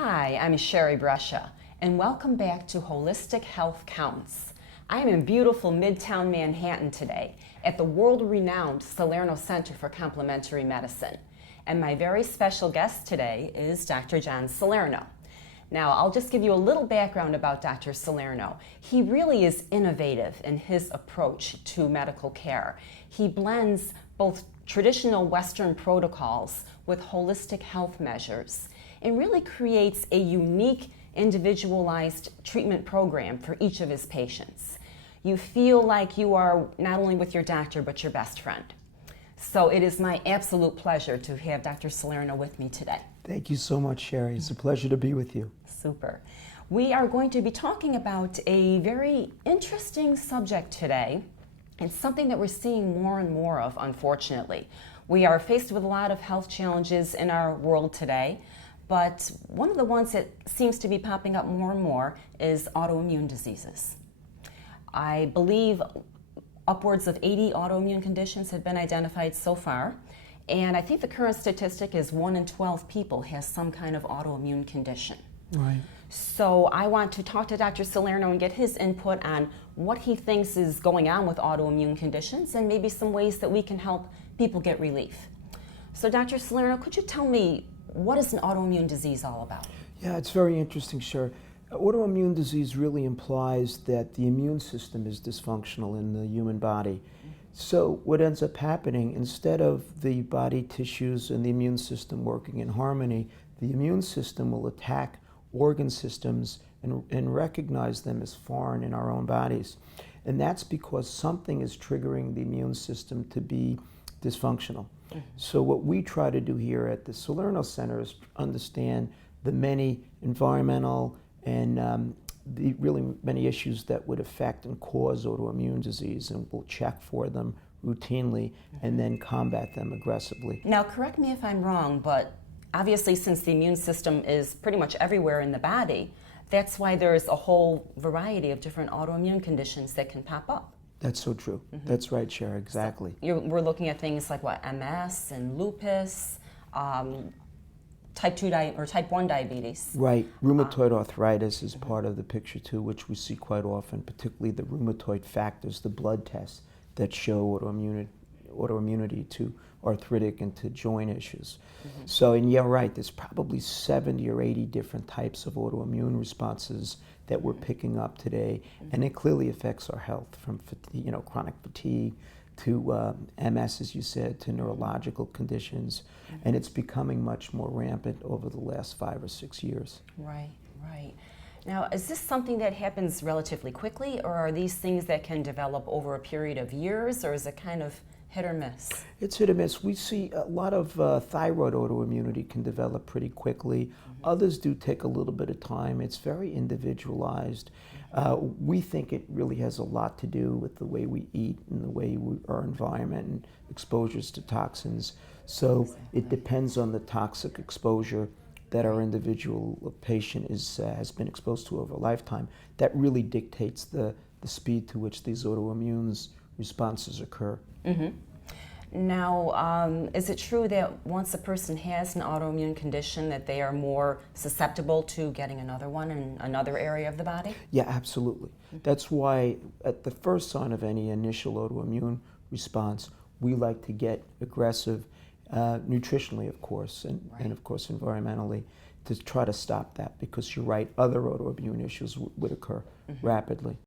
Hi, I'm Sherry Brescia, and welcome back to Holistic Health Counts. I am in beautiful Midtown Manhattan today at the world-renowned Salerno Center for Complementary Medicine. And my very special guest today is Dr. John Salerno. Now, I'll just give you a little background about Dr. Salerno. He really is innovative in his approach to medical care. He blends both traditional Western protocols with holistic health measures and really creates a unique, individualized treatment program for each of his patients. You feel like you are not only with your doctor, but your best friend. So it is my absolute pleasure to have Dr. Salerno with me today. Thank you so much, Sherry. It's a pleasure to be with you. Super. We are going to be talking about a very interesting subject today. It's something that we're seeing more and more of, unfortunately. We are faced with a lot of health challenges in our world today, but one of the ones that seems to be popping up more and more is autoimmune diseases. I believe upwards of 80 autoimmune conditions have been identified so far, and I think the current statistic is 1 in 12 people has some kind of autoimmune condition. Right. So I want to talk to Dr. Salerno and get his input on what he thinks is going on with autoimmune conditions and maybe some ways that we can help people get relief. So Dr. Salerno, could you tell me, what is an autoimmune disease all about? Yeah, it's very interesting, Sherry. Autoimmune disease really implies that the immune system is dysfunctional in the human body. So what ends up happening, instead of the body tissues and the immune system working in harmony, the immune system will attack organ systems and recognize them as foreign in our own bodies. And that's because something is triggering the immune system to be dysfunctional. So what we try to do here at the Salerno Center is understand the many environmental and the really many issues that would affect and cause autoimmune disease, and we'll check for them routinely and then combat them aggressively. Now, correct me if I'm wrong, but obviously since the immune system is pretty much everywhere in the body, that's why there's a whole variety of different autoimmune conditions that can pop up. That's so true. That's right, Sherry, exactly. So we're looking at things like what, MS and lupus, type 2 or type 1 diabetes. Right. Rheumatoid arthritis is part of the picture too, which we see quite often, particularly the rheumatoid factors, the blood tests that show autoimmunity to arthritic and to joint issues. So, and yeah, right, there's probably 70 or 80 different types of autoimmune responses that we're picking up today, and it clearly affects our health, from chronic fatigue to MS, as you said, to neurological conditions, and it's becoming much more rampant over the last 5 or 6 years. Right, right. Now, is this something that happens relatively quickly, or are these things that can develop over a period of years, or is it kind of hit or miss? It's hit or miss. We see a lot of thyroid autoimmunity can develop pretty quickly. Others do take a little bit of time. It's very individualized. We think it really has a lot to do with the way we eat and the way our environment and exposures to toxins. So it depends on the toxic exposure that our individual patient has been exposed to over a lifetime. That really dictates the speed to which these autoimmune responses occur. Now, is it true that once a person has an autoimmune condition that they are more susceptible to getting another one in another area of the body? Yeah, absolutely. That's why at the first sign of any initial autoimmune response, we like to get aggressive nutritionally, of course, and of course environmentally, to try to stop that, because you're right, other autoimmune issues would occur rapidly.